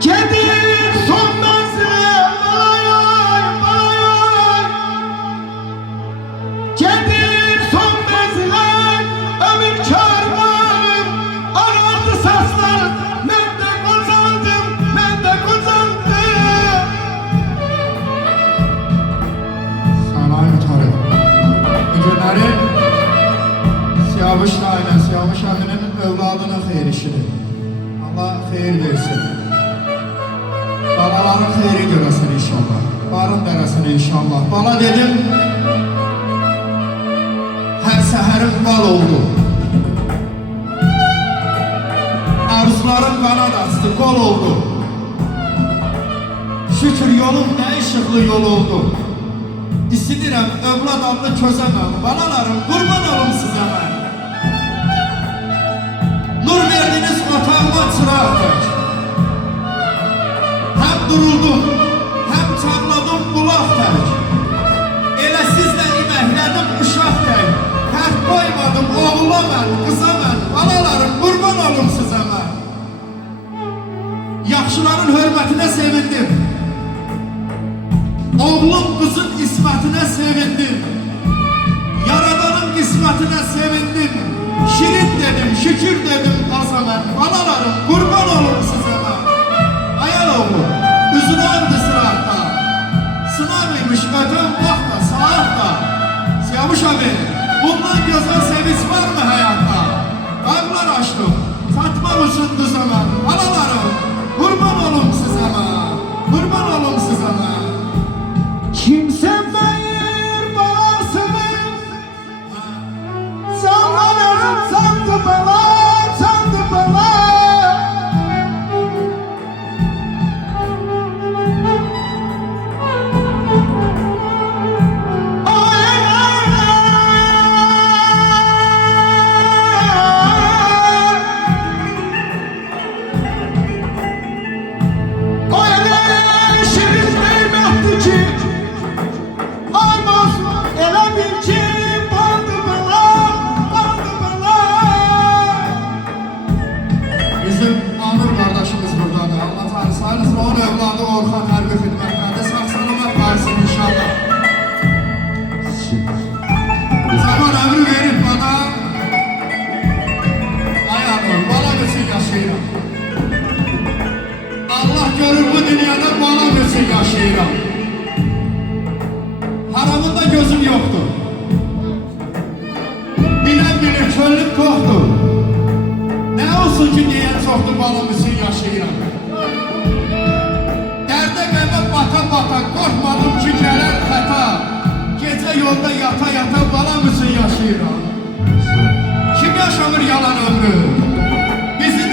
Gedir son menzile balay balay. Gedir son menzile ömür kervanım. Arardı sesler ben de kazandım, ben de kazandım. Salam Tarık. Bu günləri Siyavuş ailə, Siyavuş əminin övladının xeyir işidir. Allah xeyir versin. Balaların xeyri görəsin inşallah. Barın dərəsin inşallah. Bala dedim, hər səhərim bal oldu. Arzularım qanad açdı, qol oldu. Şükür yolum nə işıqlı yol oldu. İstəyirəm övlad adlı közəməm. Balalarım qurban olum sizə mən. Nur verdiniz otağıma çıraq tək. Hem duruldum, hem çarladım bulaq tək. Elə sizlə iməklədim uşaq tək. Fərq qoymadım oğula mən, qıza mən. Balalarım qurban olum sizə mən. Yaxşıların hörmətinə sevindim. Oğlum kızın ismetine sevindim. Yaradanın kısmetine sevindim. Şirin dedim, şükür dedim azamen. Balalarım kurban olun size ben. Ayal oğlu, üzün aldı sıratta. Sınavıymış ötüm vakta, saatta. Siyavuş abi, bundan güzel sevinç var mı hayatta? Ağlar açtım, satmam ısındı zaman. Balalarım kurban olun size ben. Kurban olun size ben. Kimse beğenir balasını. Sandı bala, sandı bala. Bizim Anur kardeşimiz buradadır. Allah tanrısın. Onun evladı Orhan hərbi xidmətləndə sağ salamat varsın inşallah. Zaman ömrü verib bana. Ay Anur, balam üçün yaşayıram. Allah görür bu dünyada balam üçün yaşayıram. Haramında gözüm yoktur. Bilen bilir çöllük koktur. Ne olsun ki diyen çoktur balam için yaşayıram. Derde qəmə bata bata korkmadım ki gələr xəta. Gece yolda yata yata balam için yaşayıram. Kim yaşamır yalan ömrü?